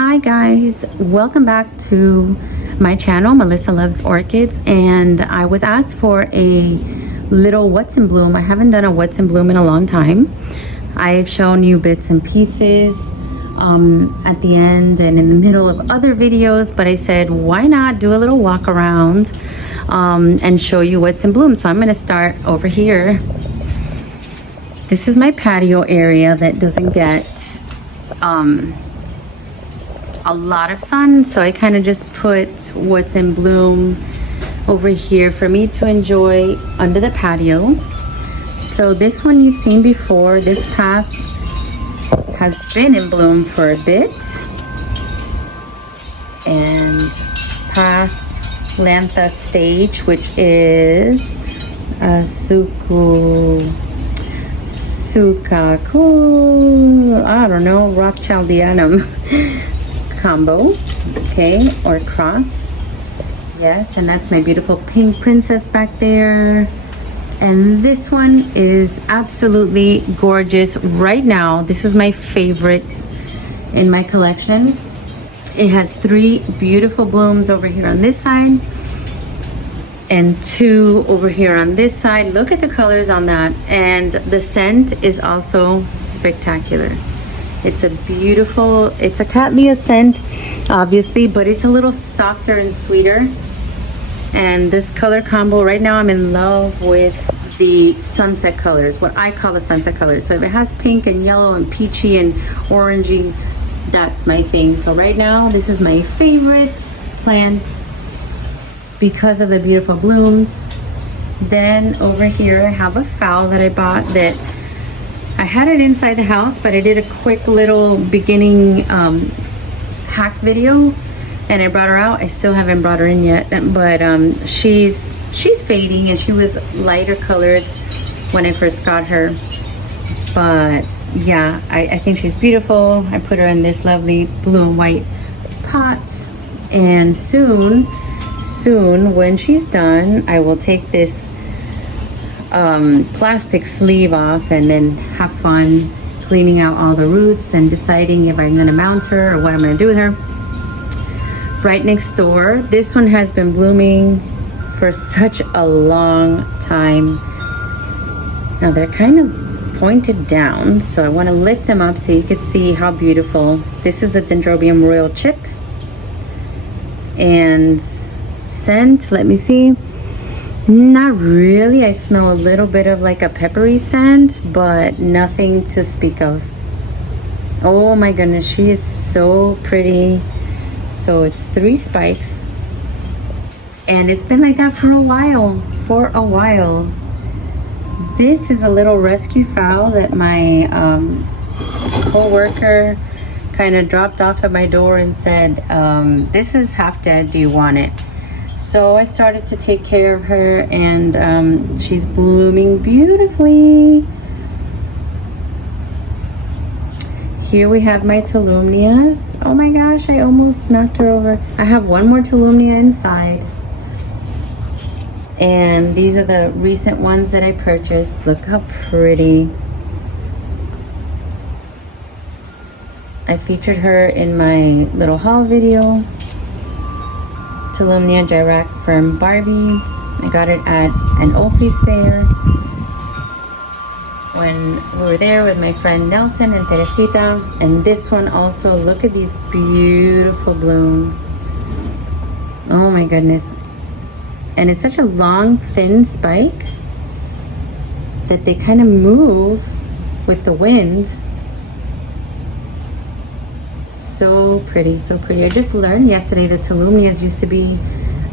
Hi guys, welcome back to my channel, Melissa Loves Orchids, and I was asked for a little what's in bloom. I haven't done a what's in bloom in a long time. I've shown you bits and pieces at the end and in the middle of other videos, but I said why not do a little walk around and show you what's in bloom. So I'm going to start over here. This is my patio area that doesn't get a lot of sun, so I kind of just put what's in bloom over here for me to enjoy under the patio. So this one you've seen before. This path has been in bloom for a bit, and path Lantha stage, which is a Sukaku, I don't know, Rothschildianum combo, okay, or cross. Yes, and that's my beautiful pink princess back there. And this one is absolutely gorgeous right now. This is my favorite in my collection. It has 3 beautiful blooms over here on this side and 2 over here on this side. Look at the colors on that, and the scent is also spectacular. It's a beautiful, it's a Cattleya scent obviously, but it's a little softer and sweeter. And this color combo right now, I'm in love with the sunset colors, what I call the sunset colors. So if it has pink and yellow and peachy and orangey, that's my thing. So right now this is my favorite plant because of the beautiful blooms. Then over here I have a fowl that I bought that I had it inside the house, but I did a quick little beginning hack video and I brought her out. I still haven't brought her in yet, but she's fading, and she was lighter colored when I first got her. But yeah, I think she's beautiful. I put her in this lovely blue and white pot, and soon when she's done, I will take this plastic sleeve off and then have fun cleaning out all the roots and deciding if I'm gonna mount her or what I'm gonna do with her. Right next door, this one has been blooming for such a long time. Now they're kind of pointed down, so I want to lift them up so you can see how beautiful. This is a Dendrobium royal chip, and scent, let me see. Not really. I smell a little bit of like a peppery scent, but nothing to speak of. Oh my goodness, she is so pretty. So it's 3 spikes, and it's been like that for a while. This is a little rescue fowl that my co-worker kind of dropped off at my door and said, this is half dead, do you want it? So I started to take care of her, and she's blooming beautifully. Here we have my Tolumnias. Oh my gosh, I almost knocked her over. I have one more Tolumnia inside. And these are the recent ones that I purchased. Look how pretty. I featured her in my little haul video. Tolumnia Girac from Barbie. I got it at an Olfie's fair when we were there with my friend Nelson and Teresita. And this one also, look at these beautiful blooms. Oh my goodness. And it's such a long, thin spike that they kind of move with the wind. So pretty, so pretty. I just learned yesterday that Tolumnias used to be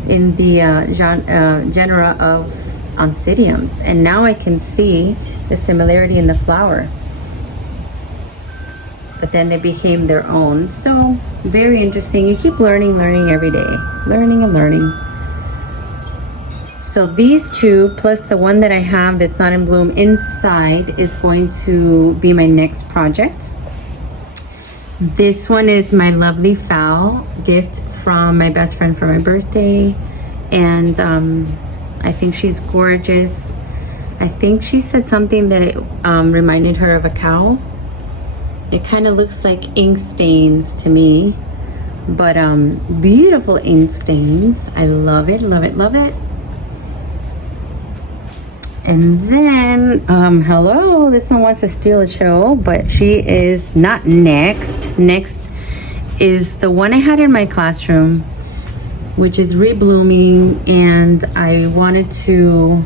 in the genera of Oncidiums, and now I can see the similarity in the flower. But then they became their own. So very interesting. You keep learning every day. Learning and learning. So these 2 plus the one that I have that's not in bloom inside is going to be my next project. This one is my lovely fowl gift from my best friend for my birthday, and I think she's gorgeous. I think she said something that it reminded her of a cow. It kind of looks like ink stains to me. But beautiful ink stains. I love it, love it, love it. And then hello, this one wants to steal a show, but she is not next. Next is the one I had in my classroom, which is reblooming, and I wanted to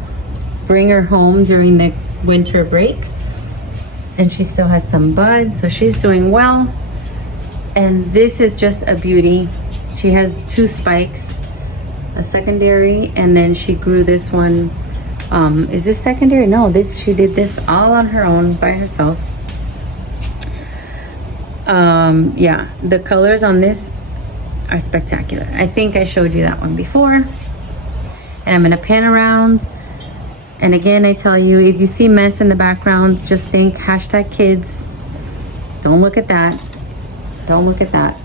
bring her home during the winter break, and she still has some buds, so she's doing well. And this is just a beauty. She has 2 spikes, a secondary, and then she grew this one. Is this secondary? No, she did this all on her own by herself. Yeah, the colors on this are spectacular. I think I showed you that one before. And I'm gonna pan around. And again, I tell you, if you see mess in the background, just think #kids. Don't look at that. Don't look at that.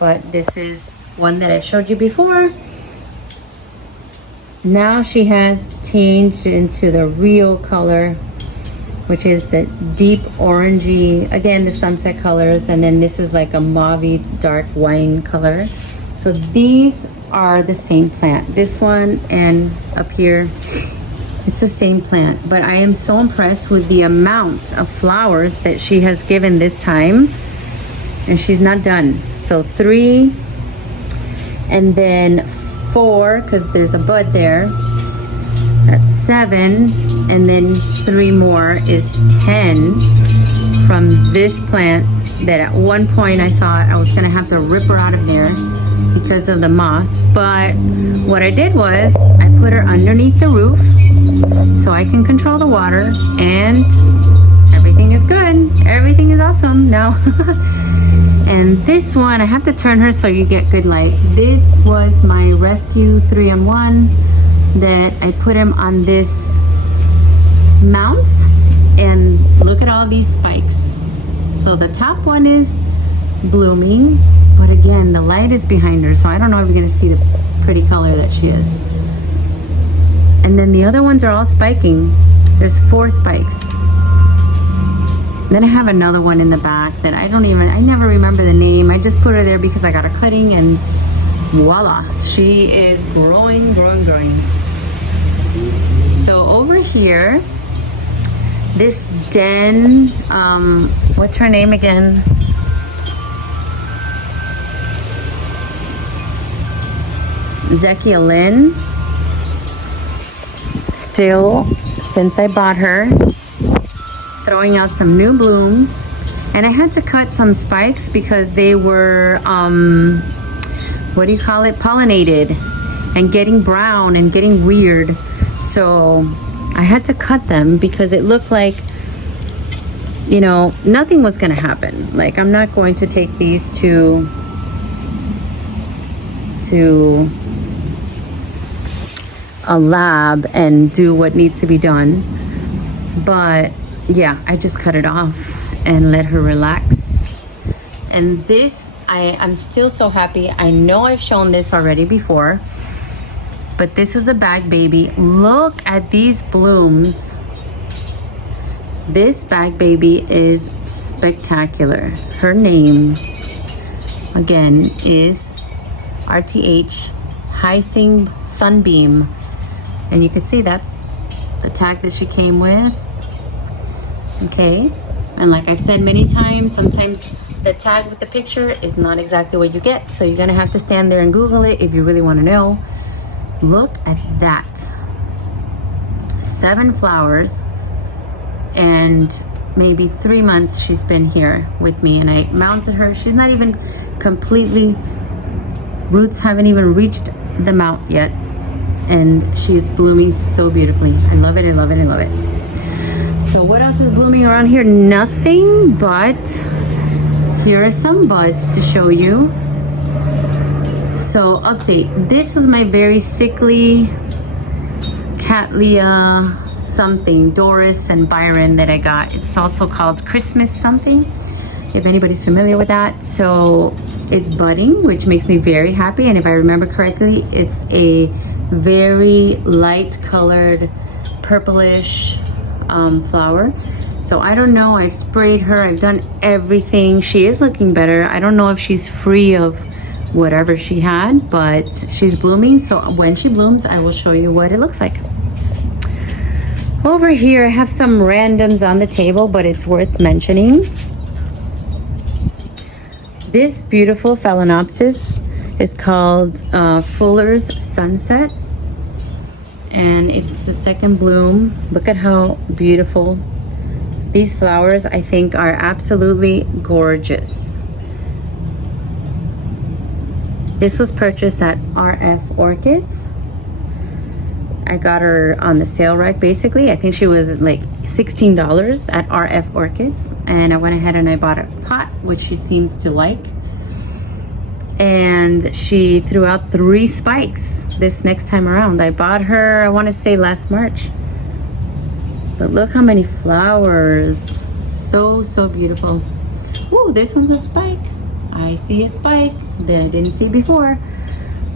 But this is one that I showed you before. Now she has changed into the real color, which is the deep orangey, again, the sunset colors, and then this is like a mauvey dark wine color. So these are the same plant. This one and up here, it's the same plant, but I am so impressed with the amount of flowers that she has given this time, and she's not done. So 3, and then 4, because there's a bud there. That's 7, and then 3 more is 10 from this plant that at one point I thought I was gonna have to rip her out of there because of the moss. But what I did was I put her underneath the roof so I can control the water, and everything is good. Everything is awesome now. And this one, I have to turn her so you get good light. This was my rescue 3-in-1 that I put him on this mount, and look at all these spikes. So the top one is blooming, but again, the light is behind her, so I don't know if you're gonna see the pretty color that she is. And then the other ones are all spiking. There's 4 spikes. Then I have another one in the back that I never remember the name. I just put her there because I got her cutting, and voila, she is growing, growing, growing. So over here, this Den, what's her name again? Zekia Lynn. Still, since I bought her, throwing out some new blooms, and I had to cut some spikes because they were what do you call it, pollinated and getting brown and getting weird. So I had to cut them because it looked like, you know, nothing was gonna happen. Like, I'm not going to take these to a lab and do what needs to be done. But yeah, I just cut it off and let her relax. And this, I'm still so happy. I know I've shown this already before, but this was a bag baby. Look at these blooms. This bag baby is spectacular. Her name, again, is RTH Hyacinth Sunbeam. And you can see that's the tag that she came with. Okay, and like I've said many times, sometimes the tag with the picture is not exactly what you get, so you're gonna have to stand there and Google it if you really want to know. Look at that. 7 flowers, and maybe 3 months she's been here with me, and I mounted her. She's not even completely, roots haven't even reached the mount yet, and she's blooming so beautifully. I love it, I love it, I love it. So what else is blooming around here? Nothing, but here are some buds to show you. So update, this is my very sickly Cattleya something, Doris and Byron, that I got. It's also called Christmas something, if anybody's familiar with that. So it's budding, which makes me very happy, and if I remember correctly, it's a very light colored purplish flower. So I don't know, I've sprayed her, I've done everything. She is looking better. I don't know if she's free of whatever she had, but she's blooming. So when she blooms, I will show you what it looks like. Over here, I have some randoms on the table, but it's worth mentioning. This beautiful Phalaenopsis is called Fuller's Sunset, and it's a second bloom. Look at how beautiful. These flowers, I think, are absolutely gorgeous. This was purchased at RF Orchids. I got her on the sale rack, basically. I think she was like $16 at RF Orchids. And I went ahead and I bought a pot, which she seems to like. And she threw out 3 spikes this next time around. I bought her, I want to say last March. But look how many flowers. So, so beautiful. Ooh, this one's a spike. I see a spike that I didn't see before.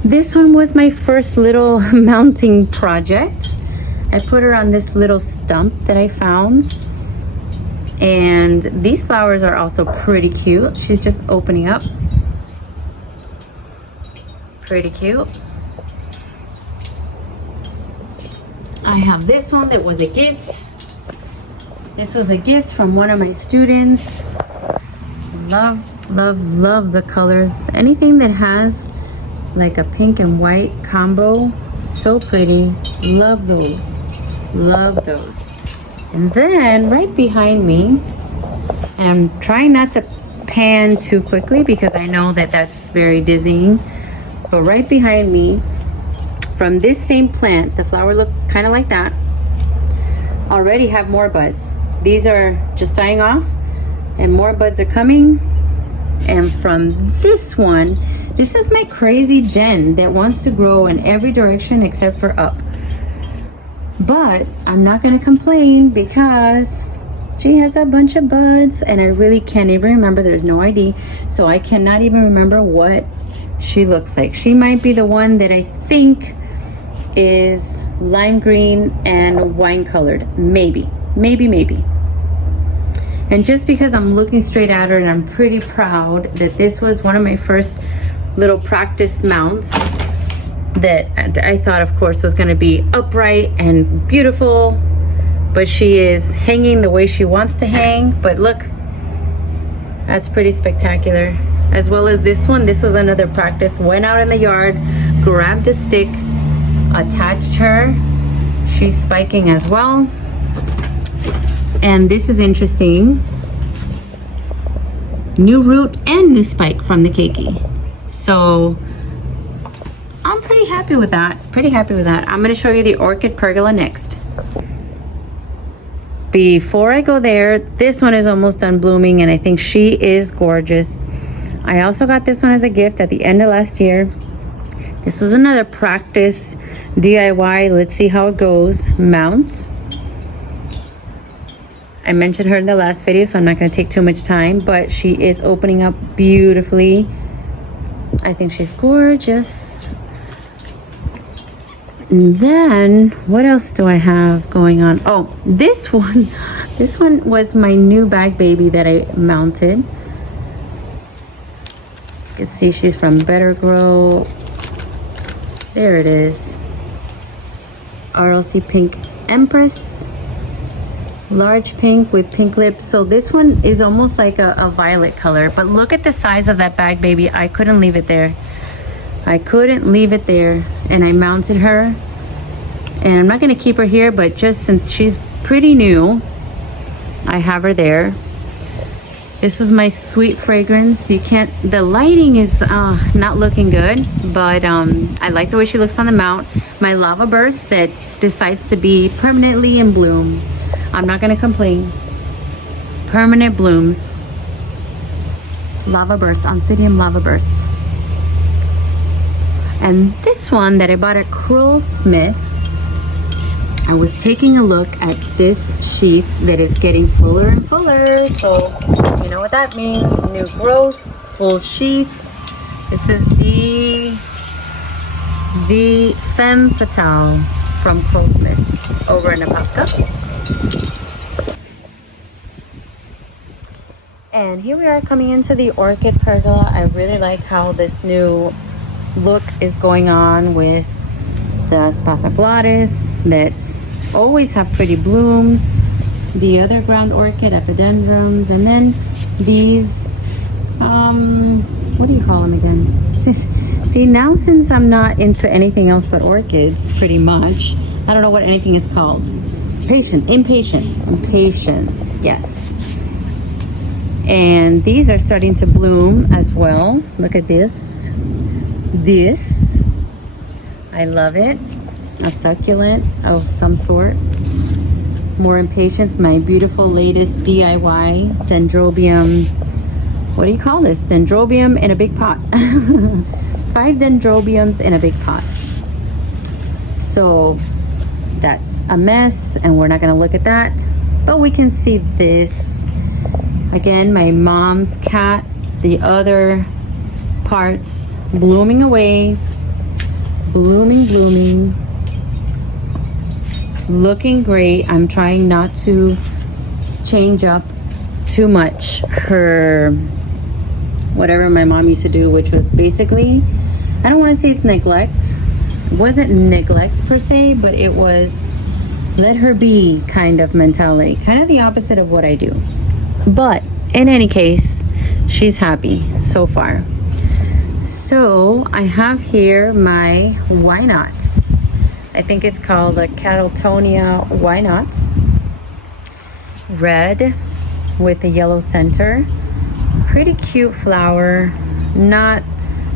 This one was my first little mounting project. I put her on this little stump that I found. And these flowers are also pretty cute. She's just opening up. Pretty cute. I have this one that was a gift. This was a gift from one of my students. Love, love, love the colors. Anything that has like a pink and white combo, so pretty. Love those. Love those. And then right behind me, and I'm trying not to pan too quickly because I know that that's very dizzying, but right behind me, from this same plant, the flower looked kind of like that. Already have more buds. These are just dying off and more buds are coming. And from this one, this is my crazy den that wants to grow in every direction except for up. But I'm not gonna complain because she has a bunch of buds and I really can't even remember. There's no ID, so I cannot even remember what she looks like. She might be the one that I think is lime green and wine colored. Maybe. And just because I'm looking straight at her, and I'm pretty proud that this was one of my first little practice mounts that I thought, of course, was going to be upright and beautiful, but she is hanging the way she wants to hang. But look, that's pretty spectacular. As well as this one. This was another practice. Went out in the yard, grabbed a stick, attached her. She's spiking as well. And this is interesting. New root and new spike from the keiki. So I'm pretty happy with that. I'm going to show you the orchid pergola next. Before I go there, this one is almost done blooming and I think she is gorgeous. I also got this one as a gift at the end of last year. This was another practice DIY. Let's see how it goes. Mount. I mentioned her in the last video, so I'm not going to take too much time, but she is opening up beautifully. I think she's gorgeous. And then what else do I have going on? Oh, this one was my new bag baby that I mounted. You can see she's from Better Grow. There it is. RLC Pink Empress. Large pink with pink lips. So this one is almost like a violet color, but look at the size of that bag baby. I couldn't leave it there. And I mounted her, and I'm not going to keep her here, but just since she's pretty new, I have her there. This was my sweet fragrance. The lighting is not looking good, but I like the way she looks on the mount. My lava burst that decides to be permanently in bloom. I'm not gonna complain. Permanent blooms. Lava burst, Oncidium lava burst. And this one that I bought at Crowell Smith, I was taking a look at this sheath that is getting fuller and fuller. So you know what that means. New growth, full sheath. This is the Femme Fatale from Crowell Smith over in Apopka. And here we are coming into the orchid pergola. I really like how this new look is going on with the spathiphyllus that always have pretty blooms, the other ground orchid epidendrums, and then these what do you call them again? See, now since I'm not into anything else but orchids pretty much, I don't know what anything is called. Impatience, yes. And these are starting to bloom as well. Look at this. I love it. A succulent of some sort. More impatience, my beautiful latest DIY dendrobium. What do you call this? Dendrobium in a big pot. 5 dendrobiums in a big pot. So that's a mess and we're not gonna look at that, but we can see this. Again, my mom's cat, the other parts blooming away, blooming, looking great. I'm trying not to change up too much her whatever my mom used to do, which was basically, I don't want to say it's neglect. It wasn't neglect per se, but it was let her be kind of mentality, kind of the opposite of what I do. But in any case, she's happy so far. So I have here my why nots. I think it's called a Catatonia why not. Red with a yellow center. Pretty cute flower. Not,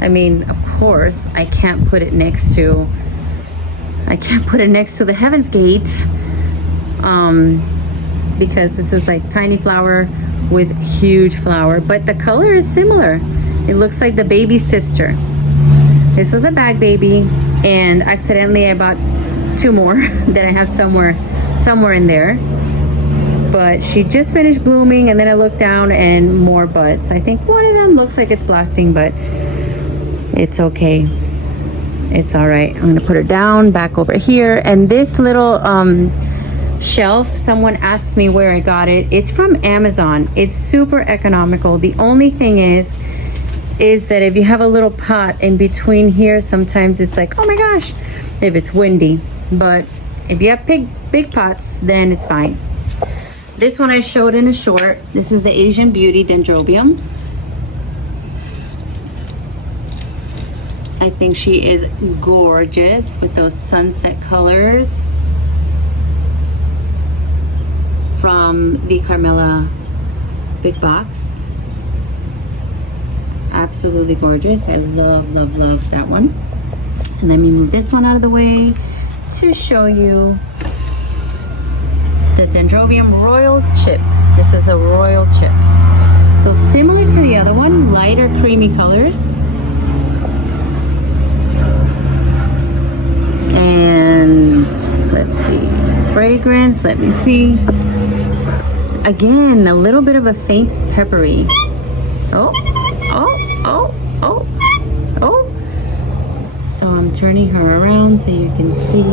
I mean, of course, I can't put it next to the Heaven's Gate, because this is like tiny flower with huge flower, but the color is similar. It looks like the baby sister. This was a bag baby, and accidentally I bought 2 more that I have somewhere in there. But she just finished blooming, and then I looked down and more buds. I think one of them looks like it's blasting, but it's okay. It's all right. I'm gonna put her down back over here. And this little shelf, someone asked me where I got it. It's from Amazon. It's super economical. The only thing is that if you have a little pot in between here, sometimes it's like, oh my gosh, if it's windy. But if you have big pots, then it's fine. This one I showed in a short. This is the Asian Beauty Dendrobium. I think she is gorgeous with those sunset colors from the Carmela Big Box. Absolutely gorgeous. I love that one. And let me move this one out of the way to show you the Dendrobium Royal Chip. This is the Royal Chip. So similar to the other one, lighter creamy colors. And let's see, fragrance, let me see. Again, a little bit of a faint peppery. Oh. So I'm turning her around so you can see.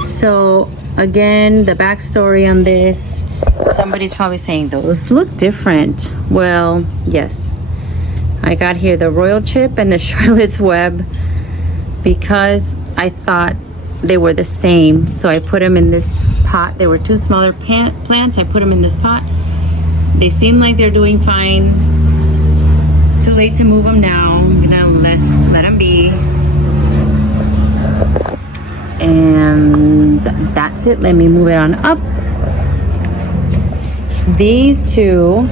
So again, the backstory on this, somebody's probably saying those look different. Well, yes. I got here the Royal Chip and the Charlotte's Web because I thought they were the same. So I put them in this pot. There were 2 smaller plants. I put them in this pot. They seem like they're doing fine. Too late to move them now. I'm gonna let them be. And that's it. Let me move it on up. These 2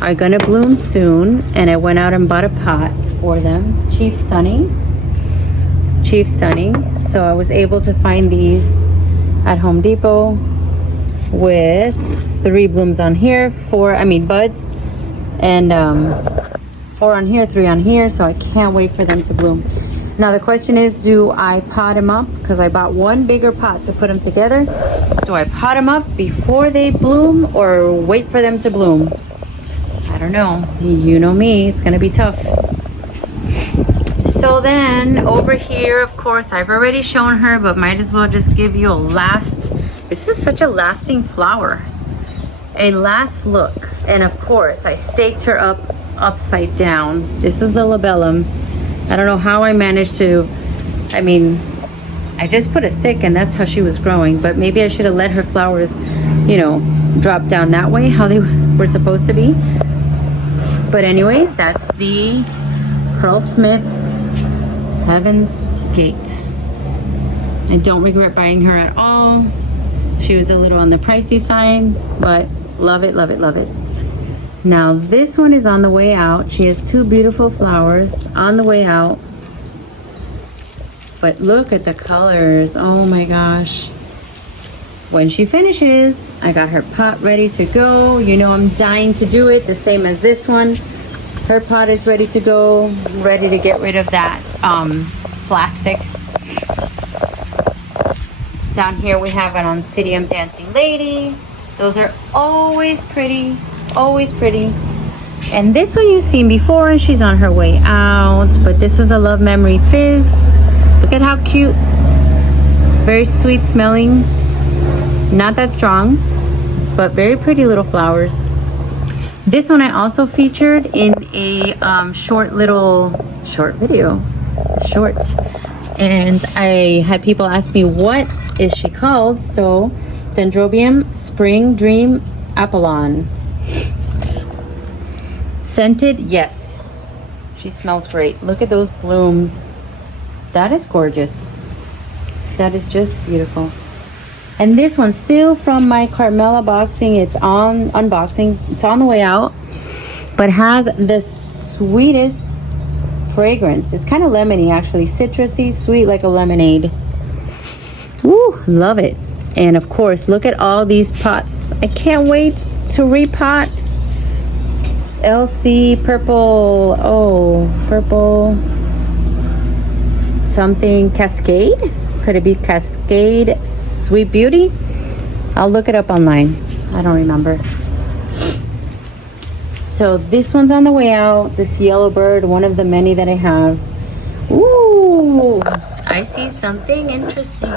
are gonna bloom soon, and I went out and bought a pot for them. Chief Sunny. So I was able to find these at Home Depot with 3 blooms on here, buds, and 4 on here, 3 on here. So I can't wait for them to bloom. Now the question is, do I pot them up? Because I bought 1 bigger pot to put them together. Do I pot them up before they bloom or wait for them to bloom? I don't know. You know me, it's gonna be tough. So then over here, of course, I've already shown her, but might as well just give you a last This is such a lasting flower. A last look. And of course, I staked her up upside down. This is the labellum. I don't know how I managed to, I mean, I just put a stick and that's how she was growing, but maybe I should have let her flowers, you know, drop down that way, how they were supposed to be. But anyways, that's the Pearl Smith Heaven's Gate. I don't regret buying her at all. She was a little on the pricey side, but love it, love it, love it. Now this one is on the way out. She has two beautiful flowers on the way out. But look at the colors. Oh my gosh. When she finishes, I got her pot ready to go. You know I'm dying to do it, the same as this one. Her pot is ready to go, ready to get rid of that plastic. Down here we have an Oncidium Dancing Lady. Those are always pretty, always pretty. And this one you've seen before, and she's on her way out. But this was a Love Memory Fizz. Look at how cute. Very sweet smelling. Not that strong, but very pretty little flowers. This one I also featured in a short video. And I had people ask me, what is she called? So, Dendrobium Spring Dream Apollon. Scented, yes. She smells great. Look at those blooms. That is gorgeous. That is just beautiful. And this one still from my Carmela boxing. It's on unboxing. It's on the way out, but has the sweetest fragrance. It's kind of lemony, actually, citrusy, sweet, like a lemonade. Woo, love it. And of course, look at all these pots. I can't wait to repot. LC purple. Oh, purple. Something Cascade. Could it be Cascade Sweet Beauty? I'll look it up online. I don't remember. So this one's on the way out. This yellow bird, one of the many that I have. Ooh, I see something interesting.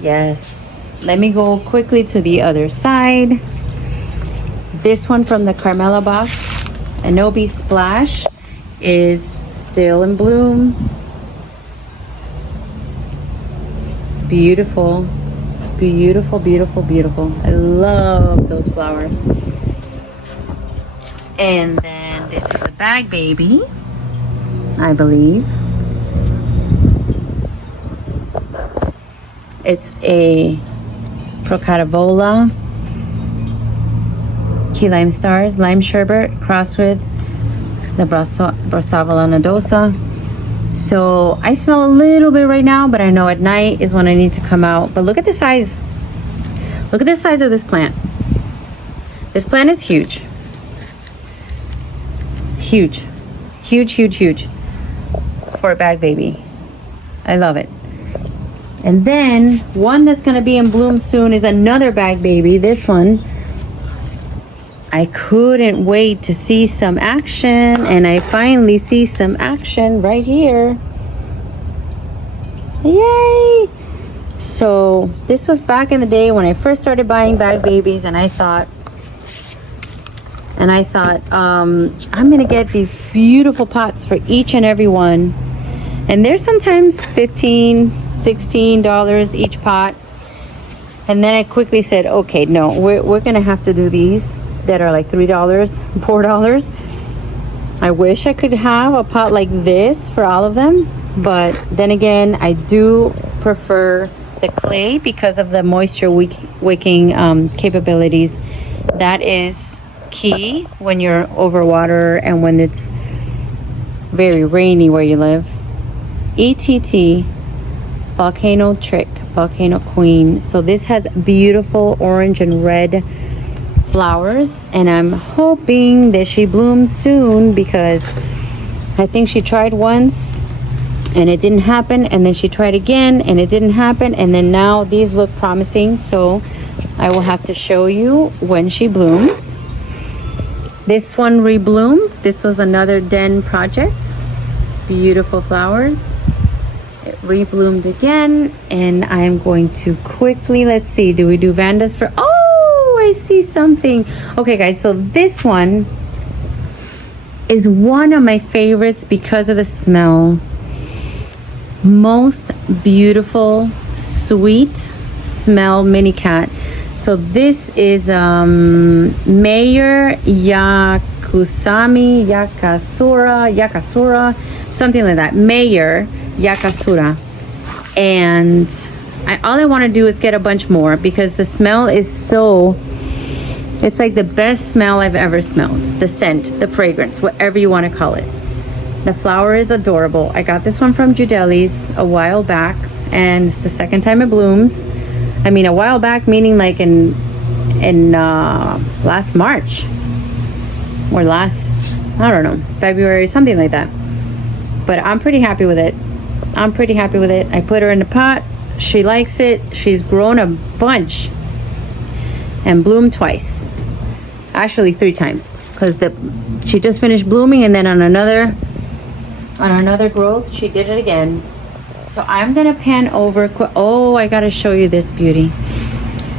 Yes. Let me go quickly to the other side. This one from the Carmela box, Anobi Splash, is still in bloom. Beautiful, beautiful, beautiful, beautiful. I love those flowers. And then this is a bag baby, I believe. It's a Procatavola Key Lime Stars Lime Sherbet crossed with the Brassavola Nodosa. So I smell a little bit right now, but I know at night is when I need to come out. But look at the size. Look at the size of this plant. This plant is huge. Huge. Huge, huge, huge. For a bag baby. I love it. And then one that's going to be in bloom soon is another bag baby. This one. I couldn't wait to see some action, and I finally see some action right here. Yay! So this was back in the day when I first started buying bag babies, and I thought I'm gonna get these beautiful pots for each and every one, and they're sometimes $15-16 each pot. And then I quickly said, okay, no, we're gonna have to do these that are like $3, $4. I wish I could have a pot like this for all of them, but then again, I do prefer the clay because of the moisture wicking capabilities. That is key when you're over water and when it's very rainy where you live. ETT Volcano Trick, Volcano Queen. So this has beautiful orange and red flowers, and I'm hoping that she blooms soon, because I think she tried once and it didn't happen, and then she tried again and it didn't happen, and then now these look promising. So I will have to show you when she blooms. This one rebloomed. This was another den project. Beautiful flowers. It rebloomed again, and I'm going to quickly, let's see, do we do Vandas for, oh, I see something. Okay guys, so this one is one of my favorites because of the smell. Most beautiful, sweet smell mini cat. So this is Mayor Yakasura, something like that. Mayor Yakasura. And all I want to do is get a bunch more because the smell is so, it's like the best smell I've ever smelled. The scent, the fragrance, whatever you want to call it. The flower is adorable. I got this one from Judeli's a while back, and it's the second time it blooms. I mean, a while back meaning like in last March or last, I don't know, February, something like that. But I'm pretty happy with it. I put her in the pot. She likes it. She's grown a bunch and bloomed twice, actually 3 times, because she just finished blooming, and then on another growth she did it again. So I'm gonna pan over. Oh, I gotta show you this beauty.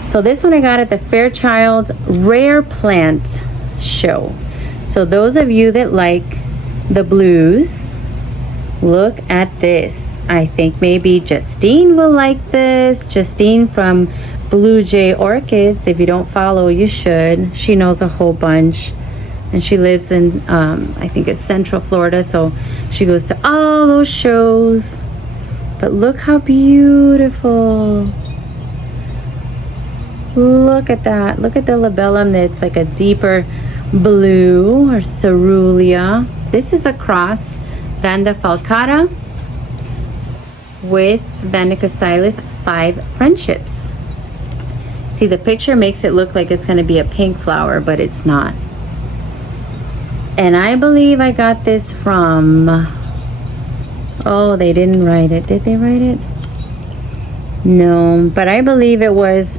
So this one I got at the Fairchild Rare Plant Show. So those of you that like the blues, look at this. I think maybe Justine will like this. Justine from Blue Jay Orchids. If you don't follow, you should. She knows a whole bunch, and she lives in I think it's Central Florida, so she goes to all those shows. But look how beautiful. Look at that. Look at the labellum. It's like a deeper blue or cerulean. This is a cross Vanda falcata with Vandica Stylus 5 Friendships. See, the picture makes it look like it's going to be a pink flower, but it's not. And I believe I got this from, oh, they didn't write it. Did they write it? No, but I believe it was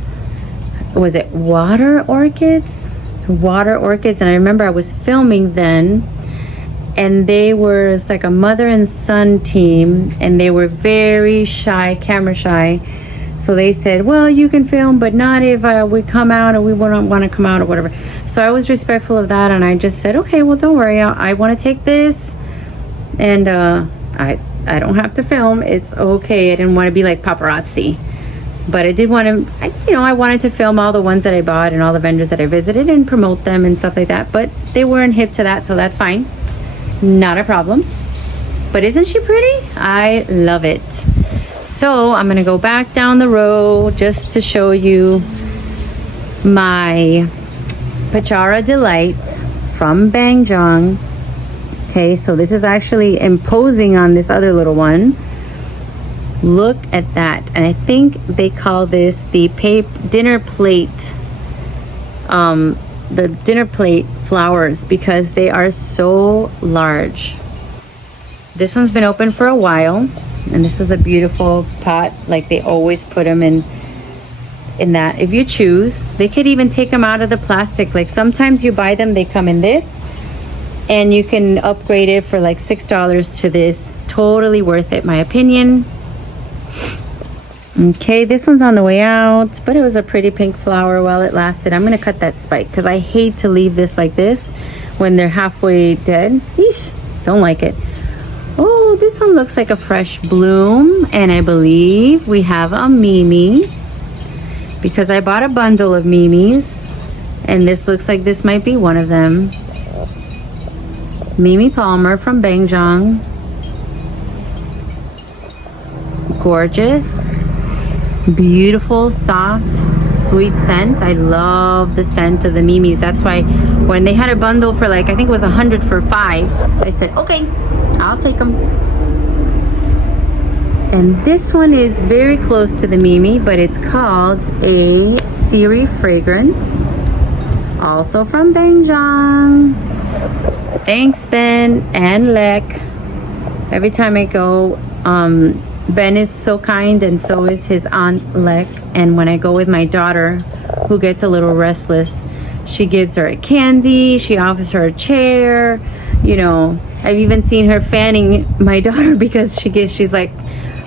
it Water Orchids? Water Orchids. And I remember I was filming then, and they were, it's like a mother and son team, and they were very shy, camera shy. So they said, well, you can film, but not if we come out or we wouldn't want to come out or whatever. So I was respectful of that, and I just said, okay, well, don't worry. I want to take this, and I don't have to film. It's okay. I didn't want to be like paparazzi, but I did want to, I wanted to film all the ones that I bought and all the vendors that I visited and promote them and stuff like that. But they weren't hip to that, so that's fine. Not a problem. But isn't she pretty? I love it. So I'm gonna go back down the row just to show you my Pachara Delight from Bangjong. Okay, so this is actually imposing on this other little one. Look at that. And I think they call this the dinner plate flowers because they are so large. This one's been open for a while, and this is a beautiful pot, like they always put them in that. If you choose, they could even take them out of the plastic. Like sometimes you buy them, they come in this, and you can upgrade it for like $6 to this. Totally worth it, my opinion. Okay, this one's on the way out, but it was a pretty pink flower while it lasted. I'm gonna cut that spike because I hate to leave this like this when they're halfway dead. Eesh, don't like it. Oh, this one looks like a fresh bloom, and I believe we have a Mimi because I bought a bundle of Mimis, and this looks like this might be one of them. Mimi Palmer from Bangjong. Gorgeous, beautiful, soft, sweet scent. I love the scent of the Mimis. That's why when they had a bundle for like, I think it was 100 for 5, I said, okay, I'll take them. And this one is very close to the Mimi, but it's called a Siri Fragrance, also from Bangjong. Thanks, Ben and Lek. Every time I go, Ben is so kind, and so is his aunt Lek. And when I go with my daughter, who gets a little restless, she gives her a candy, she offers her a chair. I've even seen her fanning my daughter because she's like,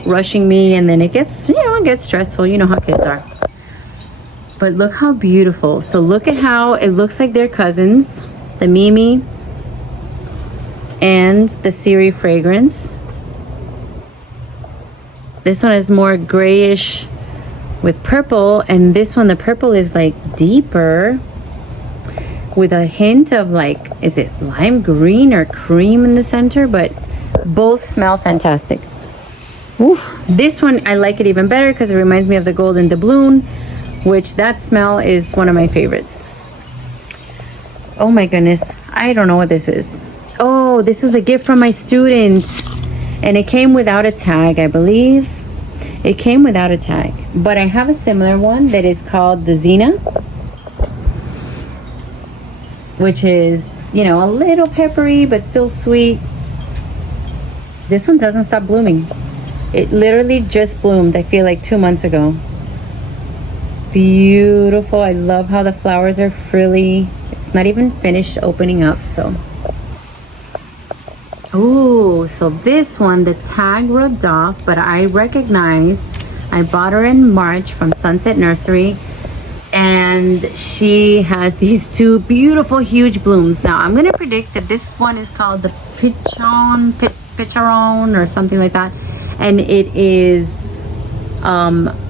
rushing me, and then it gets, you know, it gets stressful. You know how kids are. But look how beautiful. So look at how it looks like they're cousins, the Mimi and the Siri fragrance. This one is more grayish with purple, and this one, the purple is like deeper with a hint of like, is it lime green or cream in the center? But both smell fantastic. Ooh, this one I like it even better because it reminds me of the golden doubloon, which that smell is one of my favorites. Oh my goodness, I don't know what this is. Oh, this is a gift from my students, and it came without a tag, I believe. It came without a tag, but I have a similar one that is called the Xena, which is, you know, a little peppery but still sweet. This one doesn't stop blooming. It literally just bloomed, I feel like 2 months ago. Beautiful. I love how the flowers are frilly. It's not even finished opening up, so. Oh, so this one, the tag rubbed off, but I recognize, I bought her in March from Sunset Nursery, and she has these two beautiful huge blooms. Now I'm gonna predict that this one is called the Picharon or something like that, and it is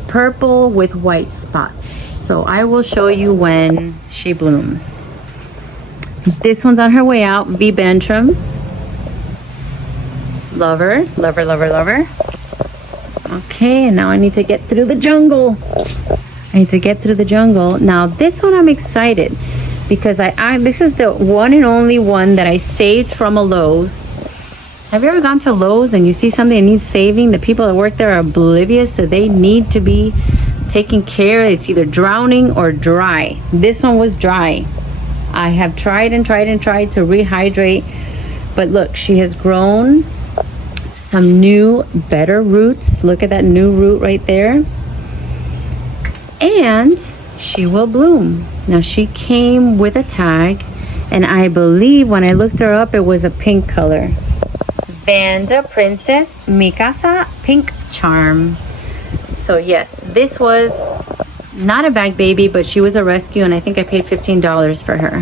purple with white spots. So I will show you when she blooms. This one's on her way out, V Bantram. Lover, lover, lover, lover. Okay, and now I need to get through the jungle. I need to get through the jungle. Now this one I'm excited because this is the one and only one that I saved from a Lowe's. Have you ever gone to Lowe's and you see something that needs saving? The people that work there are oblivious that they need to be taken care of. It's either drowning or dry. This one was dry. I have tried and tried and tried to rehydrate, but look, she has grown some new, better roots. Look at that new root right there. And she will bloom. Now she came with a tag, and I believe when I looked her up, it was a pink color. Vanda Princess Mikasa Pink Charm. So yes, this was not a bag baby, but she was a rescue, and I think I paid $15 for her.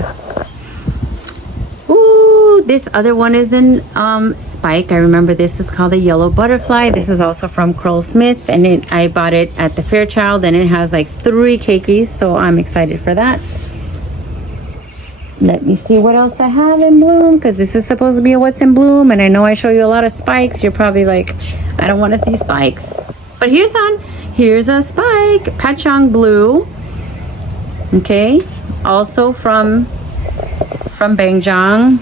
Ooh, this other one is in Spike. I remember this is called a Yellow Butterfly. This is also from Kroll Smith, and I bought it at the Fairchild, and it has like 3 keikis, so I'm excited for that. Let me see what else I have in bloom, because this is supposed to be a what's in bloom, and I know I show you a lot of spikes. You're probably like, I don't want to see spikes. But here's a spike, Pachang Blue. Okay, also from Bangjong.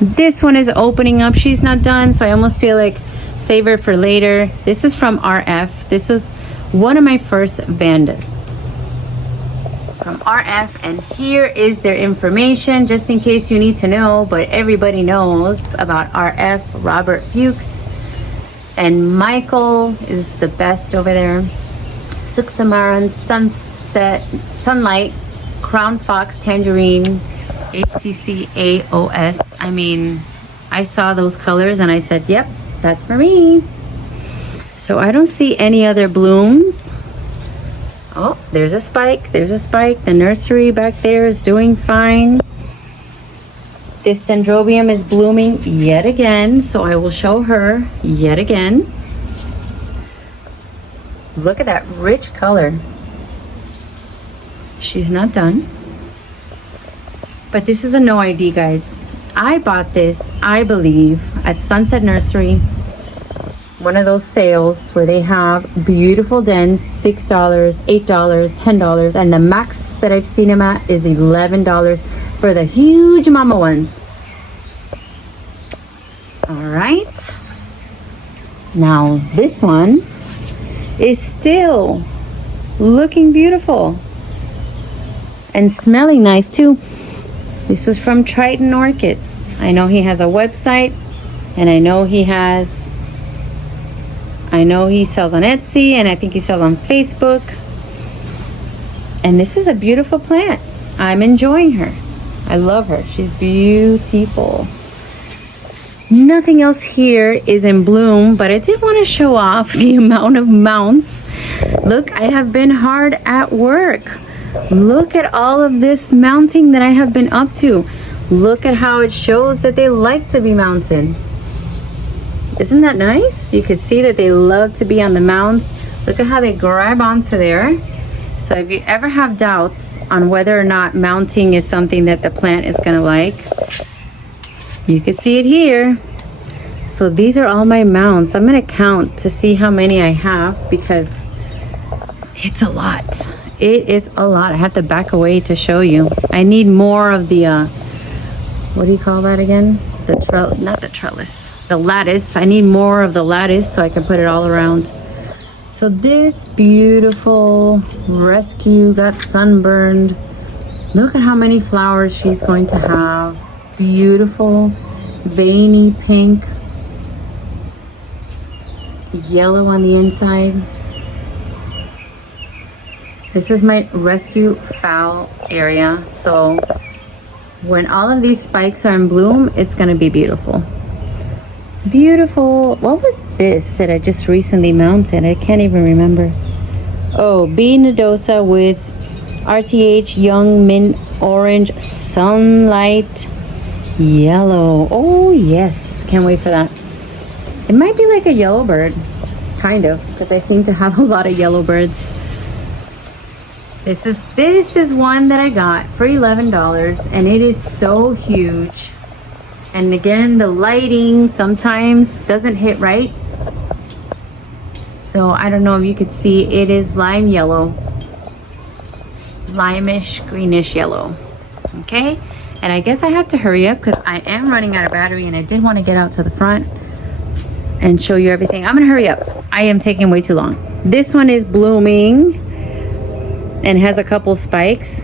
This one is opening up. She's not done, so I almost feel like save her for later. This is from RF. This was one of my first Vandas from RF, and here is their information just in case you need to know, but everybody knows about RF. Robert Fuchs and Michael is the best over there. Suksamaran, Sunlight, Crown Fox, Tangerine, HCCAOS. I mean, I saw those colors and I said, yep, that's for me. So I don't see any other blooms. Oh, there's a spike. There's a spike. The nursery back there is doing fine. This dendrobium is blooming yet again, so I will show her yet again. Look at that rich color. She's not done. But this is a no ID, guys. I bought this, I believe, at Sunset Nursery. One of those sales where they have beautiful dens, $6, $8, $10, and the max that I've seen them at is $11 for the huge mama ones. All right. Now this one is still looking beautiful and smelling nice too. This was from Triton Orchids. I know he has a website, and I know he sells on Etsy, and I think he sells on Facebook. And this is a beautiful plant. I'm enjoying her. I love her. She's beautiful. Nothing else here is in bloom, but I did want to show off the amount of mounts. Look, I have been hard at work. Look at all of this mounting that I have been up to. Look at how it shows that they like to be mounted. Isn't that nice? You could see that they love to be on the mounts. Look at how they grab onto there. So if you ever have doubts on whether or not mounting is something that the plant is gonna like, you can see it here. So these are all my mounts. I'm gonna count to see how many I have because it's a lot. It is a lot. I have to back away to show you. I need more of the, what do you call that again? Not the trellis, the lattice. I need more of the lattice so I can put it all around. So this beautiful rescue got sunburned. Look at how many flowers she's going to have. Beautiful, veiny pink, yellow on the inside. This is my rescue foul area. So when all of these spikes are in bloom, it's gonna be beautiful. Beautiful. What was this that I just recently mounted? I can't even remember. Oh, B. nodosa with RTH Young Mint Orange Sunlight Yellow. Oh yes, can't wait for that. It might be like a yellow bird, kind of, because I seem to have a lot of yellow birds. This is one that I got for $11, and it is so huge. And again, the lighting sometimes doesn't hit right. So I don't know if you could see, it is lime yellow. Limeish, greenish yellow. Okay? And I guess I have to hurry up because I am running out of battery and I did want to get out to the front and show you everything. I'm gonna hurry up. I am taking way too long. This one is blooming and has a couple spikes.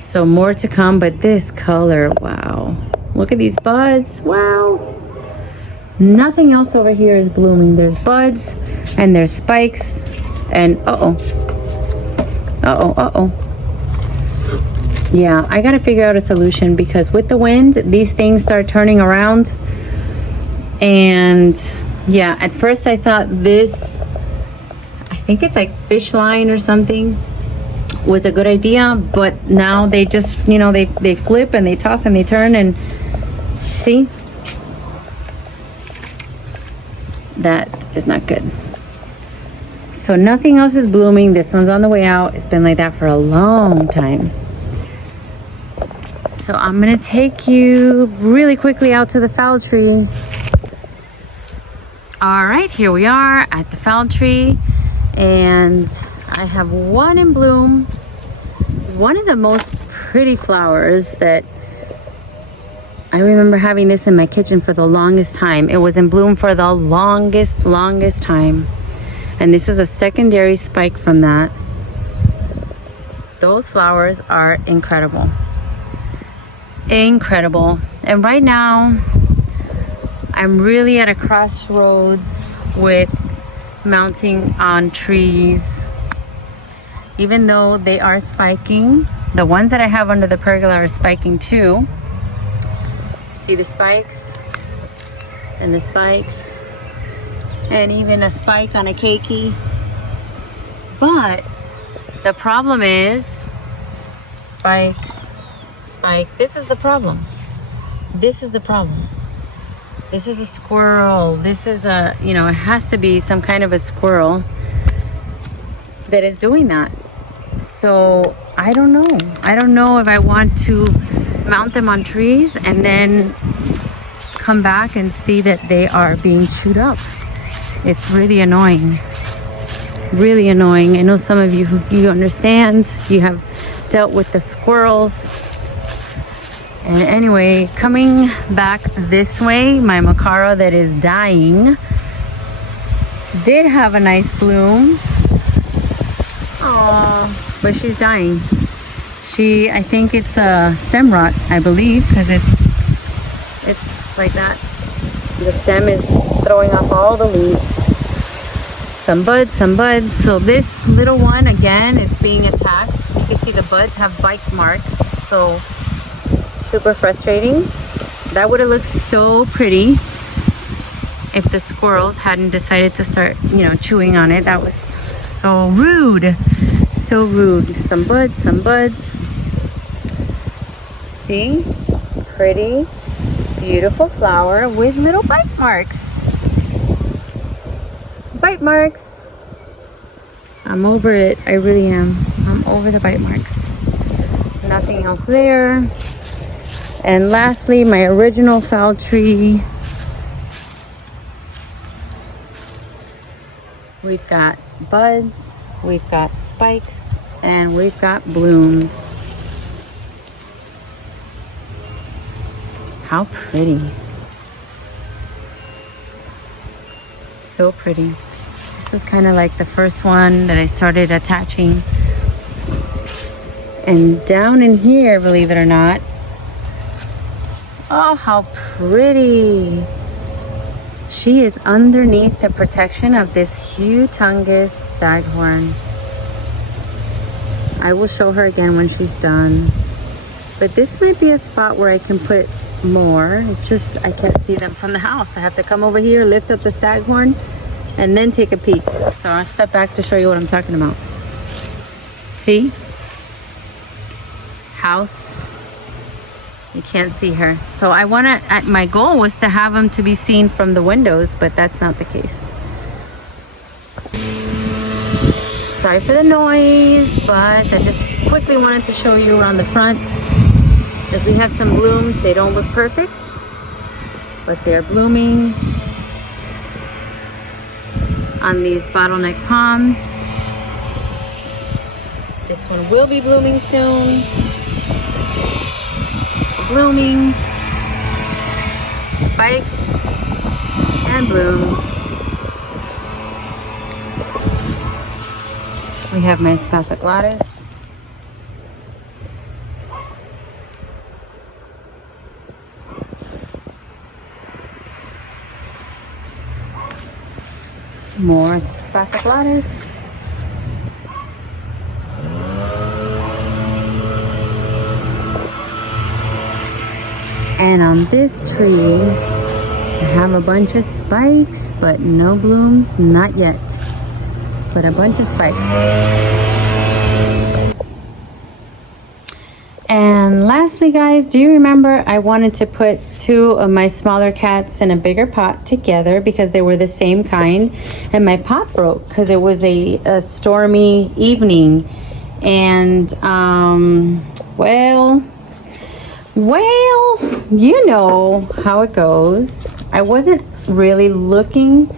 So more to come, but this color, wow. Look at these buds, wow. Nothing else over here is blooming. There's buds and there's spikes and yeah, I gotta figure out a solution because with the wind, these things start turning around. And yeah, at first I thought this, I think it's like fish line or something, was a good idea, but now they just, you know, they flip and they toss and they turn and see? That is not good. So nothing else is blooming. This one's on the way out. It's been like that for a long time. So I'm gonna take you really quickly out to the foul tree. All right, here we are at the foul tree, and I have one in bloom. One of the most pretty flowers that I remember having this in my kitchen for the longest time. It was in bloom for the longest time. And this is a secondary spike from that. Those flowers are incredible. Incredible. And right now, I'm really at a crossroads with mounting on trees. Even though they are spiking, the ones that I have under the pergola are spiking too. See the spikes and the spikes and even a spike on a keiki. But the problem is spike. This is the problem. This is the problem. This is a squirrel. This is a, you know, it has to be some kind of a squirrel that is doing that. So I don't know. I don't know if I want to mount them on trees and then come back and see that they are being chewed up. It's really annoying. Really annoying. I know some of you understand. You have dealt with the squirrels. And anyway, coming back this way, my Macara that is dying did have a nice bloom. Aww, but she's dying. I think it's a stem rot, I believe, because it's like that. The stem is throwing off all the leaves. Some buds. So this little one, again, it's being attacked. You can see the buds have bite marks, so super frustrating. That would have looked so pretty if the squirrels hadn't decided to start, you know, chewing on it. That was so rude. So rude. Some buds, some buds. See? Pretty, beautiful flower with little bite marks. Bite marks. I'm over it. I really am. I'm over the bite marks. Nothing else there. And lastly, my original foul tree. We've got buds, we've got spikes, and we've got blooms. How pretty. So pretty. This is kind of like the first one that I started attaching. And down in here, believe it or not, oh, how pretty. She is underneath the protection of this humongous staghorn. I will show her again when she's done. But this might be a spot where I can put more. It's just I can't see them from the house. I have to come over here, lift up the staghorn, and then take a peek. So I'll step back to show you what I'm talking about. See? House. You can't see her. So I want to, my goal was to have them to be seen from the windows, but that's not the case. Sorry for the noise, but I just quickly wanted to show you around the front. As we have some blooms, they don't look perfect, but they're blooming on these bottleneck palms. This one will be blooming soon. Blooming, spikes, and blooms. We have my spathoglotis. More spathoglotis. And on this tree, I have a bunch of spikes, but no blooms, not yet. But a bunch of spikes. And lastly, guys, do you remember I wanted to put two of my smaller cats in a bigger pot together because they were the same kind, and my pot broke because it was a stormy evening. And well, you know how it goes. I wasn't really looking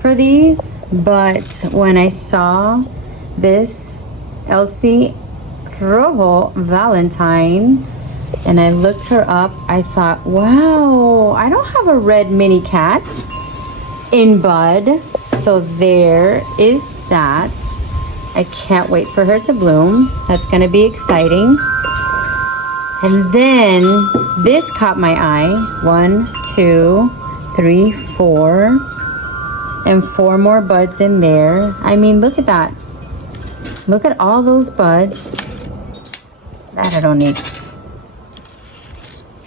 for these, but when I saw this Elsie Rojo Valentine and I looked her up, I thought, wow, I don't have a red mini cat in bud. So there is that. I can't wait for her to bloom. That's gonna be exciting. And then this caught my eye. 1, 2, 3, 4, and 4 more buds in there. I mean, look at that. Look at all those buds. That I don't need.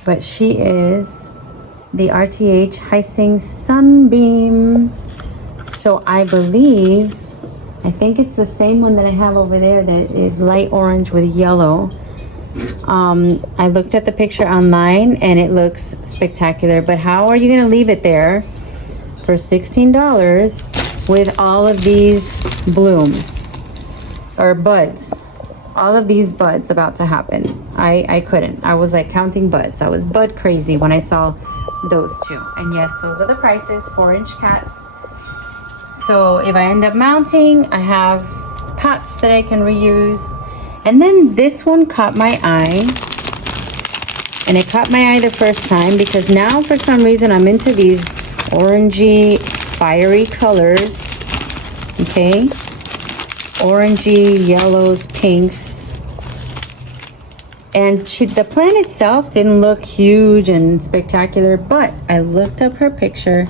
But she is the RTH Hyacinth Sunbeam. So I think it's the same one that I have over there that is light orange with yellow. I looked at the picture online and it looks spectacular, but how are you going to leave it there for $16 with all of these blooms or buds? All of these buds about to happen. I couldn't. I was like counting buds. I was bud crazy when I saw those two. And yes, those are the prices, 4-inch cats. So if I end up mounting, I have pots that I can reuse. And then this one caught my eye. And it caught my eye the first time because now for some reason I'm into these orangey, fiery colors. Okay. Orangey, yellows, pinks. And the plant itself didn't look huge and spectacular, but I looked up her picture.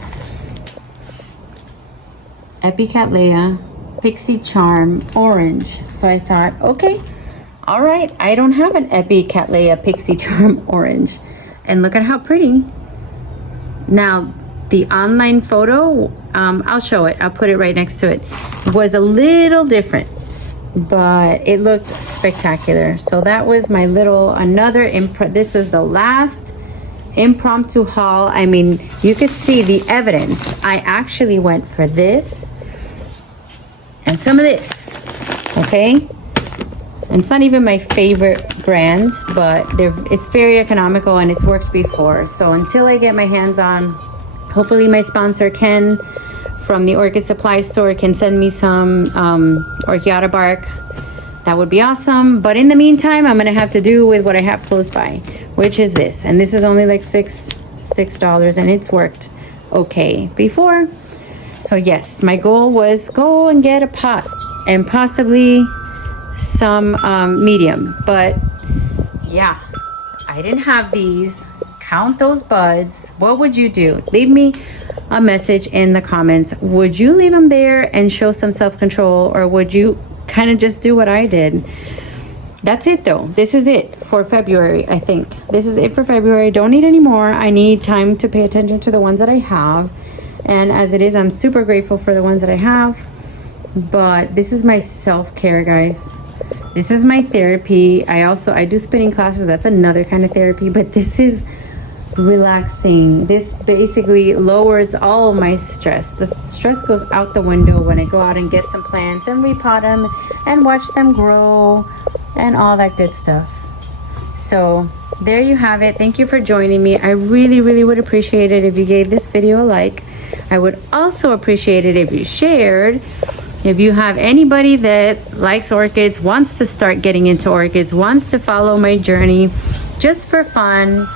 Epicattleya, Pixie Charm, orange. So I thought, okay, all right, I don't have an Epicattleya Pixie Charm orange. and look at how pretty. Now, the online photo, I'll show it. I'll put it right next to it. Was a little different, but it looked spectacular. So that was my little, this is the last impromptu haul. I mean, you could see the evidence. I actually went for this and some of this, okay? And it's not even my favorite brand, but it's very economical and it's worked before. So until I get my hands on, hopefully my sponsor Ken from the Orchid Supply Store can send me some orchiata bark. That would be awesome. But in the meantime, I'm gonna have to do with what I have close by, which is this. And this is only like $6 and it's worked okay before. So yes, my goal was go and get a pot and possibly some medium. But yeah, I didn't have these. Count those buds. What would you do? Leave me a message in the comments. Would you leave them there and show some self-control, or would you kind of just do what I did? That's it though. This is it for February. I think this is it for February. Don't need any more. I need time to pay attention to the ones that I have, and as it is, I'm super grateful for the ones that I have. But this is my self-care, guys. This is my therapy. I do spinning classes. That's another kind of therapy, but this is relaxing. This basically lowers all my stress. The stress goes out the window when I go out and get some plants and repot them and watch them grow and all that good stuff. So there you have it. Thank you for joining me. I really, really would appreciate it if you gave this video a like. I would also appreciate it if you shared. If you have anybody that likes orchids, wants to start getting into orchids, wants to follow my journey just for fun.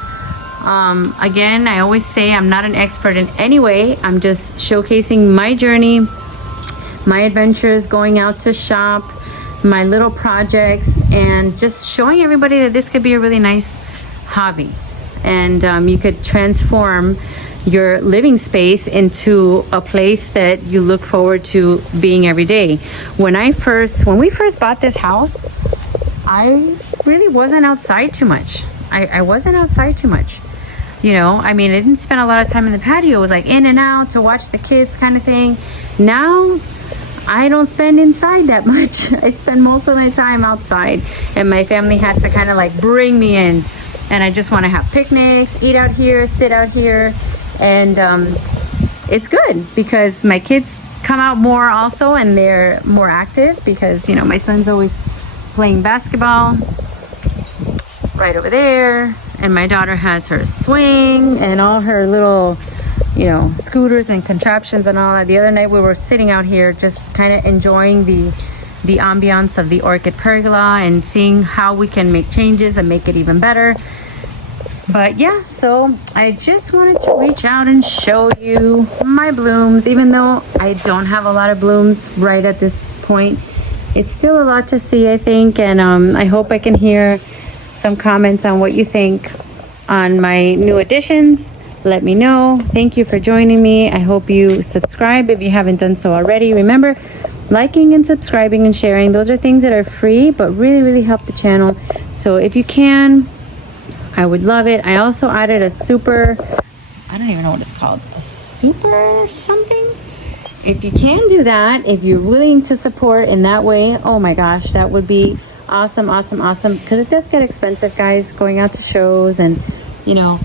Again, I always say I'm not an expert in any way. I'm just showcasing my journey, my adventures, going out to shop, my little projects, and just showing everybody that this could be a really nice hobby. And you could transform your living space into a place that you look forward to being every day. When we first bought this house, I really wasn't outside too much. I wasn't outside too much. You know, I mean, I didn't spend a lot of time in the patio. It was like in and out to watch the kids kind of thing. Now, I don't spend inside that much. I spend most of my time outside, and my family has to kind of like bring me in. And I just want to have picnics, eat out here, sit out here. And it's good because my kids come out more also, and they're more active because, you know, my son's always playing basketball right over there, and my daughter has her swing and all her little, you know, scooters and contraptions and all that. The other night we were sitting out here just kind of enjoying the ambiance of the orchid pergola and seeing how we can make changes and make it even better. But yeah, so I just wanted to reach out and show you my blooms. Even though I don't have a lot of blooms right at this point, it's still a lot to see, I think. And I hope I can hear some comments on what you think on my new additions. Let me know. Thank you for joining me. I hope you subscribe if you haven't done so already. Remember, liking and subscribing and sharing, those are things that are free but really, really help the channel. So if you can, I would love it. I also added a super, I don't even know what it's called, a super something. If you can do that, if you're willing to support in that way, oh my gosh, that would be awesome, awesome, awesome. Because it does get expensive, guys, going out to shows and, you know,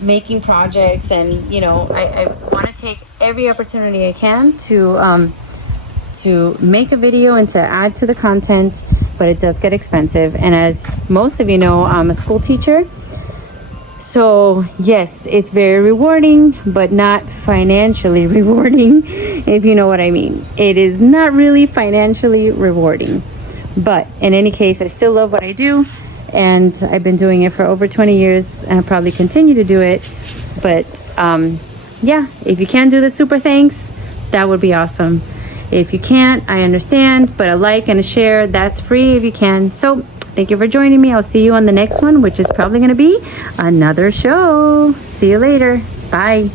making projects. And, you know, I want to take every opportunity I can to make a video and to add to the content, but it does get expensive. And as most of you know, I'm a school teacher. So yes, it's very rewarding, but not financially rewarding, if you know what I mean. It is not really financially rewarding. But in any case, I still love what I do, and I've been doing it for over 20 years, and I'll probably continue to do it. But yeah, if you can do the super thanks, that would be awesome. If you can't, I understand, but a like and a share, that's free if you can. So thank you for joining me. I'll see you on the next one, which is probably going to be another show. See you later. Bye.